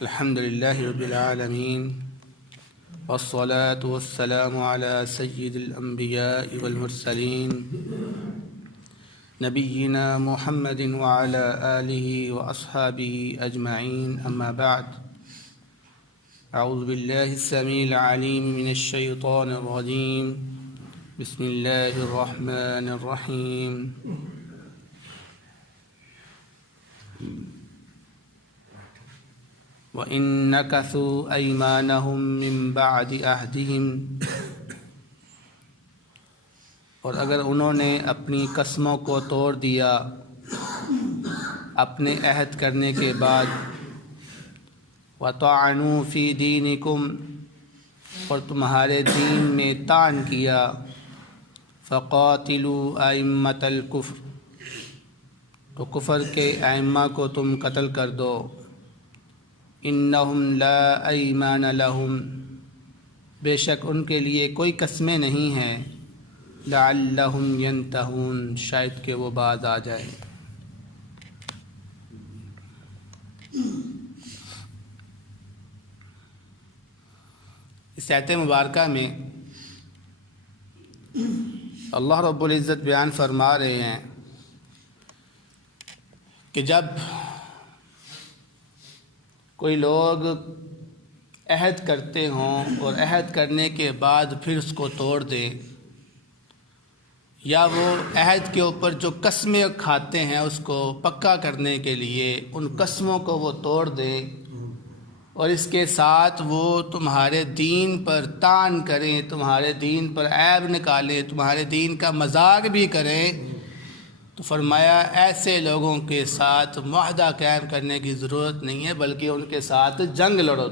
الحمد لله رب العالمين والصلاة والسلام على سيد الأنبياء والمرسلين نبينا محمد وعلى آله وأصحابه أجمعين أما بعد أعوذ بالله السميع العليم من الشيطان الرجيم بسم الله الرحمن الرحيم وَإِن نَكَثُوا أَيْمَانَهُم مِّن بَعْدِ عَهْدِهِمْ، اور اگر انہوں نے اپنی قسموں کو توڑ دیا اپنے عہد کرنے کے بعد، وَطَعَنُوا فِي دِينِكُمْ، اور تمہارے دین میں طعن کیا، فَقَاتِلُوا أَئِمَّةَ الْكُفْرِ، تو کفر کے ائمہ کو تم قتل کر دو، انہم لا ایمان لہم، بے شک ان کے لیے کوئی قسمیں نہیں ہیں، لعلہم ینتہون، شاید کہ وہ باز آ جائے۔ اس آیت مبارکہ میں اللہ رب العزت بیان فرما رہے ہیں کہ جب کوئی لوگ عہد کرتے ہوں اور عہد کرنے کے بعد پھر اس کو توڑ دیں، یا وہ عہد کے اوپر جو قسمیں کھاتے ہیں اس کو پکا کرنے کے لیے ان قسموں کو وہ توڑ دیں، اور اس کے ساتھ وہ تمہارے دین پر طعن کریں، تمہارے دین پر عیب نکالیں، تمہارے دین کا مذاق بھی کریں، تو فرمایا ایسے لوگوں کے ساتھ معاہدہ قائم کرنے کی ضرورت نہیں ہے، بلکہ ان کے ساتھ جنگ لڑو۔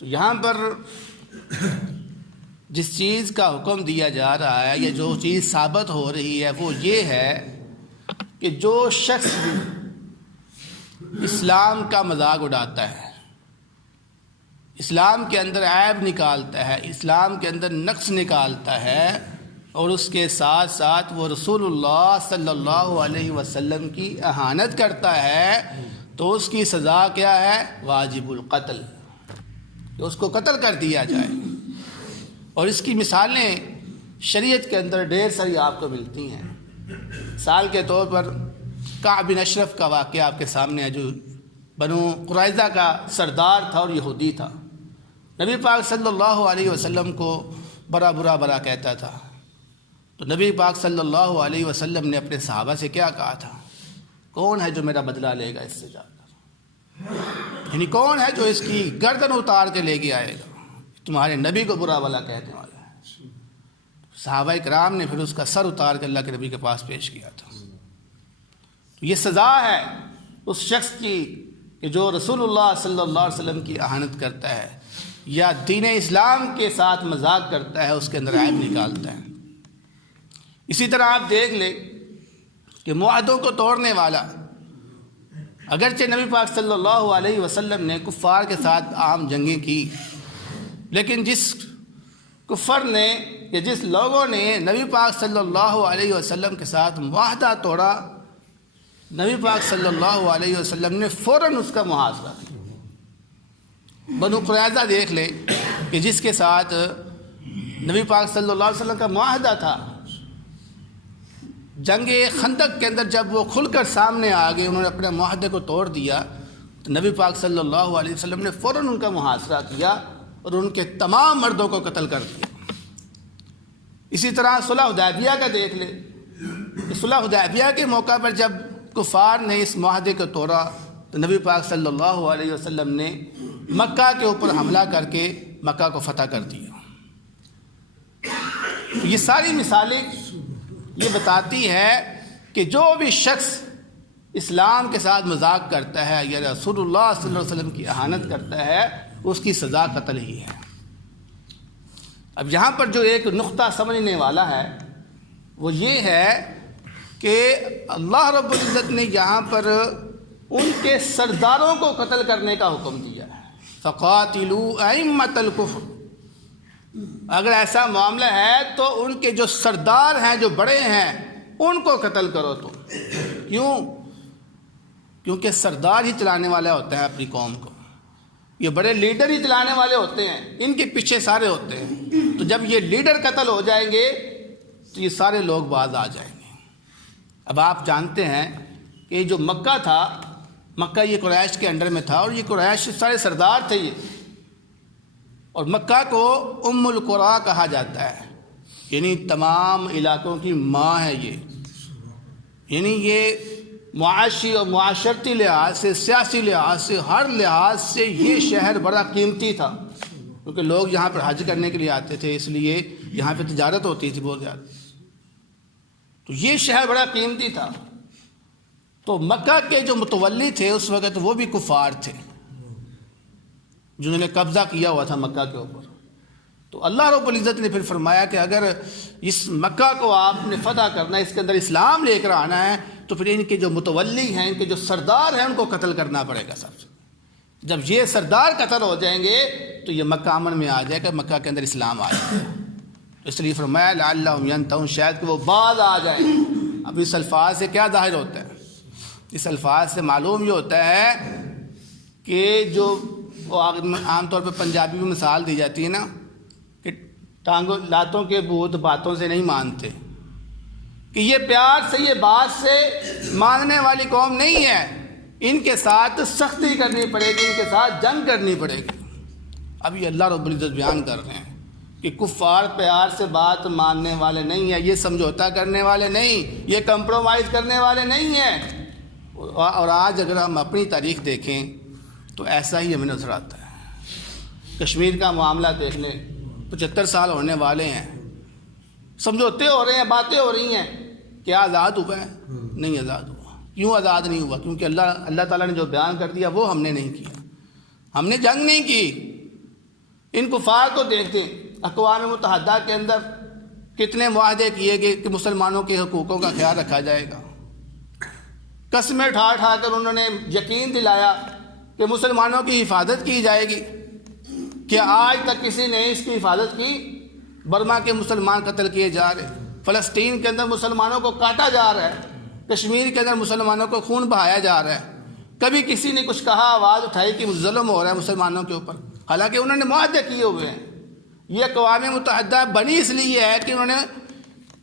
تو یہاں پر جس چیز کا حکم دیا جا رہا ہے یا جو چیز ثابت ہو رہی ہے وہ یہ ہے کہ جو شخص اسلام کا مذاق اڑاتا ہے، اسلام کے اندر عیب نکالتا ہے، اسلام کے اندر نقص نکالتا ہے، اور اس کے ساتھ ساتھ وہ رسول اللہ صلی اللہ علیہ وسلم کی اہانت کرتا ہے، تو اس کی سزا کیا ہے؟ واجب القتل، کہ اس کو قتل کر دیا جائے۔ اور اس کی مثالیں شریعت کے اندر ڈھیر ساری آپ کو ملتی ہیں۔ مثال کے طور پر کعب بن اشرف کا واقعہ آپ کے سامنے ہے، جو بنو قریظہ کا سردار تھا اور یہودی تھا، نبی پاک صلی اللہ علیہ وسلم کو برا کہتا تھا۔ تو نبی پاک صلی اللہ علیہ وسلم نے اپنے صحابہ سے کیا کہا تھا؟ کون ہے جو میرا بدلہ لے گا اس سے جا کر؟ یعنی کون ہے جو اس کی گردن اتار کے لے کے آئے گا؟ تمہارے نبی کو برا بھلا کہنے والا ہے۔ صحابہ کرام نے پھر اس کا سر اتار کے اللہ کے نبی کے پاس پیش کیا تھا۔ تو یہ سزا ہے اس شخص کی کہ جو رسول اللہ صلی اللہ علیہ وسلم کی اہانت کرتا ہے یا دین اسلام کے ساتھ مذاق کرتا ہے، اس کے اندر عیب نکالتا ہے۔ اسی طرح آپ دیکھ لیں کہ معاہدوں کو توڑنے والا، اگرچہ نبی پاک صلی اللہ علیہ وسلم نے کفار کے ساتھ عام جنگیں کی، لیکن جس کفر نے یا جس لوگوں نے نبی پاک صلی اللہ علیہ وسلم کے ساتھ معاہدہ توڑا، نبی پاک صلی اللہ علیہ وسلم نے فوراً اس کا محاصرہ کیا۔ بنو قریظہ دیکھ لیں کہ جس کے ساتھ نبی پاک صلی اللہ علیہ وسلم کا معاہدہ تھا، جنگ خندق کے اندر جب وہ کھل کر سامنے آ گئے، انہوں نے اپنے معاہدے کو توڑ دیا، تو نبی پاک صلی اللہ علیہ وسلم نے فوراً ان کا محاصرہ کیا اور ان کے تمام مردوں کو قتل کر دیا۔ اسی طرح صلح حدیبیہ کا دیکھ لیں کہ صلح حدیبیہ کے موقع پر جب کفار نے اس معاہدے کو توڑا، تو نبی پاک صلی اللہ علیہ وسلم نے مکہ کے اوپر حملہ کر کے مکہ کو فتح کر دیا۔ یہ ساری مثالیں یہ بتاتی ہے کہ جو بھی شخص اسلام کے ساتھ مذاق کرتا ہے یا رسول اللہ صلی اللہ علیہ وسلم کی اہانت کرتا ہے، اس کی سزا قتل ہی ہے۔ اب یہاں پر جو ایک نقطہ سمجھنے والا ہے وہ یہ ہے کہ اللہ رب العزت نے یہاں پر ان کے سرداروں کو قتل کرنے کا حکم دیا ہے، فَقَاتِلُوا أَئِمَّةَ الْكُفْرِ۔ اگر ایسا معاملہ ہے تو ان کے جو سردار ہیں، جو بڑے ہیں، ان کو قتل کرو۔ تو کیوں؟ کیونکہ سردار ہی چلانے والا ہوتا ہے اپنی قوم کو، یہ بڑے لیڈر ہی چلانے والے ہوتے ہیں، ان کے پیچھے سارے ہوتے ہیں۔ تو جب یہ لیڈر قتل ہو جائیں گے تو یہ سارے لوگ باز آ جائیں گے۔ اب آپ جانتے ہیں کہ جو مکہ تھا، مکہ یہ قریش کے انڈر میں تھا، اور یہ قریش سارے سردار تھے یہ، اور مکہ کو ام القریٰ کہا جاتا ہے، یعنی تمام علاقوں کی ماں ہے یہ، یعنی یہ معاشی اور معاشرتی لحاظ سے، سیاسی لحاظ سے، ہر لحاظ سے یہ شہر بڑا قیمتی تھا، کیونکہ لوگ یہاں پر حج کرنے کے لیے آتے تھے، اس لیے یہاں پہ تجارت ہوتی تھی بہت زیادہ، تو یہ شہر بڑا قیمتی تھا۔ تو مکہ کے جو متولی تھے اس وقت وہ بھی کفار تھے، جنہوں نے قبضہ کیا ہوا تھا مکہ کے اوپر۔ تو اللہ رب العزت نے پھر فرمایا کہ اگر اس مکہ کو آپ نے فتح کرنا ہے، اس کے اندر اسلام لے کر آنا ہے، تو پھر ان کے جو متولی ہیں، ان کے جو سردار ہیں، ان کو قتل کرنا پڑے گا سب سے۔ جب یہ سردار قتل ہو جائیں گے تو یہ مکہ امن میں آ جائے گا، مکہ کے اندر اسلام آ جائے گا۔ اس لیے فرمایا لعلہم ینتہون، شاید کہ وہ باز آ جائیں۔ اب اس الفاظ سے کیا ظاہر ہوتا ہے؟ اس الفاظ سے معلوم یہ ہوتا ہے کہ جو عام طور پہ پنجابی میں مثال دی جاتی ہے نا کہ ٹانگوں لاتوں کے بھوت باتوں سے نہیں مانتے، کہ یہ پیار سے، یہ بات سے ماننے والی قوم نہیں ہے، ان کے ساتھ سختی کرنی پڑے گی، ان کے ساتھ جنگ کرنی پڑے گی۔ اب یہ اللہ رب العزت بیان کر رہے ہیں کہ کفار پیار سے بات ماننے والے نہیں ہیں، یہ سمجھوتا کرنے والے نہیں، یہ کمپرومائز کرنے والے نہیں ہیں۔ اور آج اگر ہم اپنی تاریخ دیکھیں تو ایسا ہی ہمیں نظر آتا ہے۔ کشمیر کا معاملہ دیکھ لیں، 75 سال ہونے والے ہیں، سمجھوتے ہو رہے ہیں، باتیں ہو رہی ہیں، کیا آزاد ہوا ہے؟ نہیں آزاد ہوا۔ کیوں آزاد نہیں ہوا؟ کیونکہ اللہ تعالیٰ نے جو بیان کر دیا وہ ہم نے نہیں کیا، ہم نے جنگ نہیں کی۔ ان کفار کو دیکھتے ہیں، اقوام متحدہ کے اندر کتنے معاہدے کیے گئے کہ مسلمانوں کے حقوقوں کا خیال رکھا جائے گا، قسمیں ٹھا ٹھا کر انہوں نے یقین دلایا کہ مسلمانوں کی حفاظت کی جائے گی۔ کیا آج تک کسی نے اس کی حفاظت کی؟ برما کے مسلمان قتل کیے جا رہے، فلسطین کے اندر مسلمانوں کو کاٹا جا رہا ہے، کشمیر کے اندر مسلمانوں کو خون بہایا جا رہا ہے۔ کبھی کسی نے کچھ کہا، آواز اٹھائی کہ ظلم ہو رہا ہے مسلمانوں کے اوپر؟ حالانکہ انہوں نے معاہدے کیے ہوئے ہیں۔ یہ اقوام متحدہ بنی اس لیے ہے کہ انہوں نے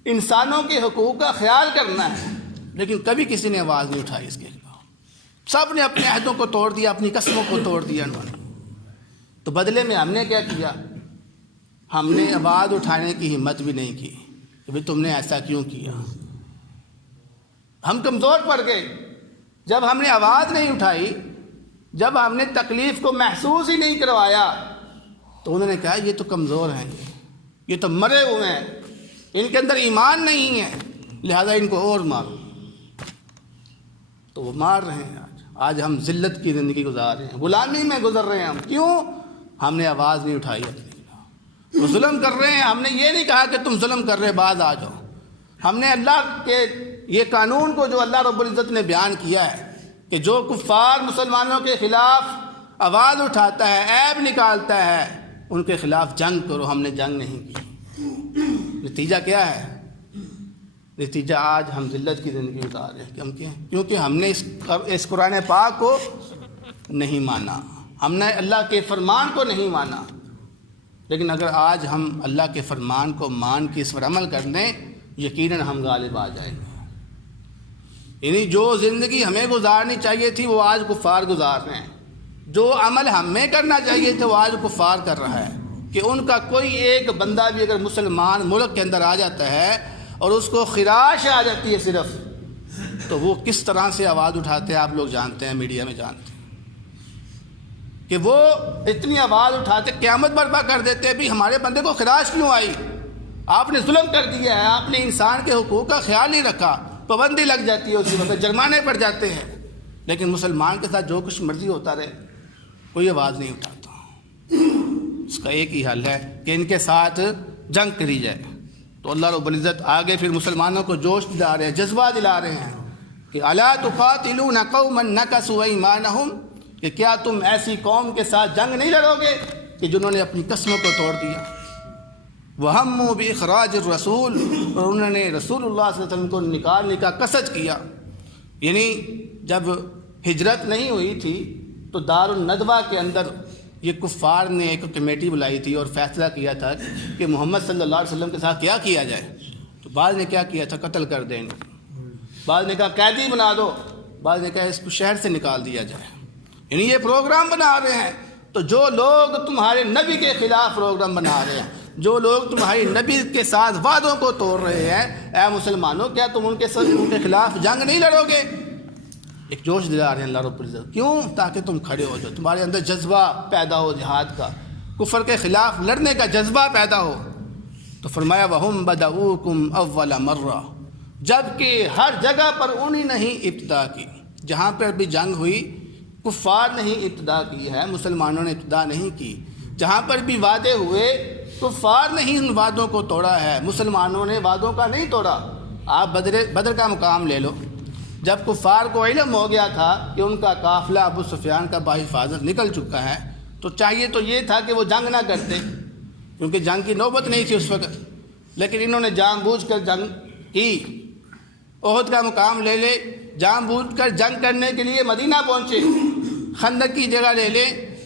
انسانوں کے حقوق کا خیال کرنا ہے، لیکن کبھی کسی نے آواز نہیں اٹھائی اس کے خلاف۔ سب نے اپنے عہدوں کو توڑ دیا، اپنی قسموں کو توڑ دیا انہوں نے۔ تو بدلے میں ہم نے کیا کیا؟ ہم نے آواز اٹھانے کی ہمت بھی نہیں کی کہ بھئی تم نے ایسا کیوں کیا۔ ہم کمزور پڑ گئے جب ہم نے آواز نہیں اٹھائی، جب ہم نے تکلیف کو محسوس ہی نہیں کروایا، تو انہوں نے کہا یہ تو کمزور ہیں، یہ تو مرے ہوئے ہیں، ان کے اندر ایمان نہیں ہے، لہذا ان کو اور مارو۔ تو وہ مار رہے ہیں۔ آج ہم ذلت کی زندگی گزار رہے ہیں، غلامی میں گزر رہے ہیں ہم۔ کیوں؟ ہم نے آواز نہیں اٹھائی اپنے خلاف۔ وہ ظلم کر رہے ہیں، ہم نے یہ نہیں کہا کہ تم ظلم کر رہے باز آ جاؤ۔ ہم نے اللہ کے یہ قانون کو جو اللہ رب العزت نے بیان کیا ہے کہ جو کفار مسلمانوں کے خلاف آواز اٹھاتا ہے، عیب نکالتا ہے، ان کے خلاف جنگ کرو، ہم نے جنگ نہیں کی۔ نتیجہ کیا ہے؟ نتیجہ آج ہم ذلت کی زندگی گزار رہے ہیں۔ کیونکہ ہم نے اس قرآن پاک کو نہیں مانا، ہم نے اللہ کے فرمان کو نہیں مانا۔ لیکن اگر آج ہم اللہ کے فرمان کو مان کے اس پر عمل کر لیں، یقیناً ہم غالب آ جائیں گے۔ یعنی جو زندگی ہمیں گزارنی چاہیے تھی وہ آج کفار گزار رہے ہیں، جو عمل ہمیں کرنا چاہیے تھا وہ آج کفار کر رہا ہے۔ کہ ان کا کوئی ایک بندہ بھی اگر مسلمان ملک کے اندر آ جاتا ہے اور اس کو خراش آ جاتی ہے صرف، تو وہ کس طرح سے آواز اٹھاتے ہیں آپ لوگ جانتے ہیں، میڈیا میں جانتے ہیں کہ وہ اتنی آواز اٹھاتے قیامت برپا کر دیتے ہیں۔ بھی ہمارے بندے کو خراش کیوں آئی؟ آپ نے ظلم کر دیا ہے، آپ نے انسان کے حقوق کا خیال نہیں رکھا، پابندی لگ جاتی ہے، اسی وقت جرمانے پڑ جاتے ہیں۔ لیکن مسلمان کے ساتھ جو کچھ مرضی ہوتا رہے، کوئی آواز نہیں اٹھاتا۔ اس کا ایک ہی حل ہے کہ ان کے ساتھ جنگ کری جائے۔ تو اللہ رب العزت آگے پھر مسلمانوں کو جوش دلا رہے ہیں، جذبہ دلا رہے ہیں کہ الا تقاتلون قوما نکثوا ایمانہم، کہ کیا تم ایسی قوم کے ساتھ جنگ نہیں لڑو گے کہ جنہوں نے اپنی قسموں کو توڑ دیا۔ وَهَمُّوا بِإِخْرَاجِ الرَّسُولِ، اور انہوں نے رسول اللہ صلی اللہ علیہ وسلم کو نکالنے کا قصد کیا۔ یعنی جب ہجرت نہیں ہوئی تھی تو دار الندوہ کے اندر یہ کفار نے ایک کمیٹی بلائی تھی اور فیصلہ کیا تھا کہ محمد صلی اللہ علیہ وسلم کے ساتھ کیا کیا جائے. تو بعض نے کیا کیا تھا؟ قتل کر دیں. بعض نے کہا قیدی بنا دو. بعض نے کہا اس کو شہر سے نکال دیا جائے. یعنی یہ پروگرام بنا رہے ہیں. تو جو لوگ تمہارے نبی کے خلاف پروگرام بنا رہے ہیں، جو لوگ تمہاری نبی کے ساتھ وعدوں کو توڑ رہے ہیں، اے مسلمانوں کیا تم ان کے خلاف جنگ نہیں لڑو گے؟ ایک جوش دلا رہے ہیں اللہ رب العزت. کیوں؟ تاکہ تم کھڑے ہو جاؤ، تمہارے اندر جذبہ پیدا ہو جہاد کا، کفر کے خلاف لڑنے کا جذبہ پیدا ہو. تو فرمایا وَهُمْ بَدَؤُوكُمْ أَوَّلَ مَرَّةٍ، جبکہ ہر جگہ پر انہی نہیں ابتدا کی. جہاں پر بھی جنگ ہوئی کفار نے ہی ابتدا کی ہے، مسلمانوں نے ابتدا نہیں کی. جہاں پر بھی وعدے ہوئے کفار نے ہی ان وعدوں کو توڑا ہے، مسلمانوں نے وعدوں کا نہیں توڑا. آپ بدر کا مقام لے لو. جب کفار کو علم ہو گیا تھا کہ ان کا قافلہ ابو سفیان کا بحفاظت نکل چکا ہے، تو چاہیے تو یہ تھا کہ وہ جنگ نہ کرتے، کیونکہ جنگ کی نوبت نہیں تھی اس وقت. لیکن انہوں نے جان بوجھ کر جنگ کی. احد کا مقام لے لے، جان بوجھ کر جنگ کرنے کے لیے مدینہ پہنچے. خندق کی جگہ لے لے،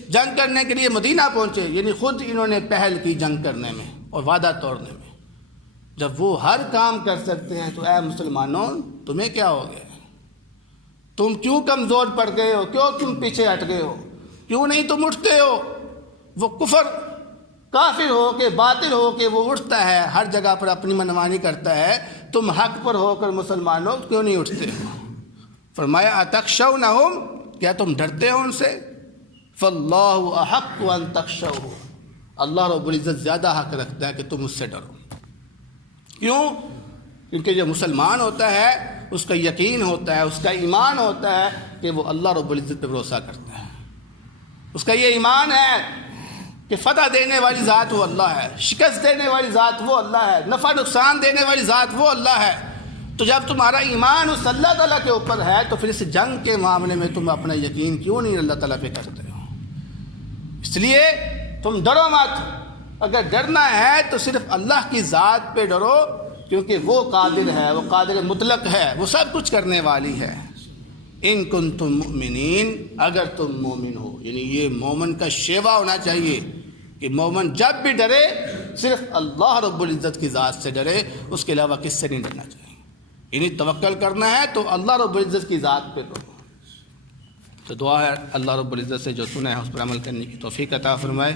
جنگ کرنے کے لیے مدینہ پہنچے. یعنی خود انہوں نے پہل کی جنگ کرنے میں اور وعدہ توڑنے میں. جب وہ ہر کام کر سکتے ہیں تو اے مسلمانوں تمہیں کیا ہو گیا؟ تم کیوں کمزور پڑ گئے ہو؟ کیوں تم پیچھے ہٹ گئے ہو؟ کیوں نہیں تم اٹھتے ہو؟ وہ کفر کافر ہو کے باطل ہو کے وہ اٹھتا ہے، ہر جگہ پر اپنی منمانی کرتا ہے. تم حق پر ہو کر مسلمانوں کیوں نہیں اٹھتے ہو؟ فرمایا اتخشونہم، کیا تم ڈرتے ہو ان سے؟ فاللہ احق ان تخشوہ، اللہ رب العزت زیادہ حق رکھتا ہے کہ تم اس سے ڈرو. کیوں؟ کیونکہ جو مسلمان ہوتا ہے اس کا یقین ہوتا ہے، اس کا ایمان ہوتا ہے کہ وہ اللہ رب العزت پہ بھروسہ کرتا ہے. اس کا یہ ایمان ہے کہ فتح دینے والی ذات وہ اللہ ہے، شکست دینے والی ذات وہ اللہ ہے، نفع نقصان دینے والی ذات وہ اللہ ہے. تو جب تمہارا ایمان اس اللہ تعالیٰ کے اوپر ہے تو پھر اس جنگ کے معاملے میں تم اپنا یقین کیوں نہیں اللہ تعالیٰ پہ کرتے ہو؟ اس لیے تم ڈرو مت. اگر ڈرنا ہے تو صرف اللہ کی ذات پہ ڈرو، کیونکہ وہ قادر ہے، وہ قادر مطلق ہے، وہ سب کچھ کرنے والی ہے. ان کنتم مؤمنین، اگر تم مومن ہو. یعنی یہ مومن کا شیوا ہونا چاہیے کہ مومن جب بھی ڈرے صرف اللہ رب العزت کی ذات سے ڈرے، اس کے علاوہ کس سے نہیں ڈرنا چاہیے. یعنی توکل کرنا ہے تو اللہ رب العزت کی ذات پہ کرو. تو دعا ہے اللہ رب العزت سے جو سنا ہے اس پر عمل کرنے کی توفیق عطا فرمائے.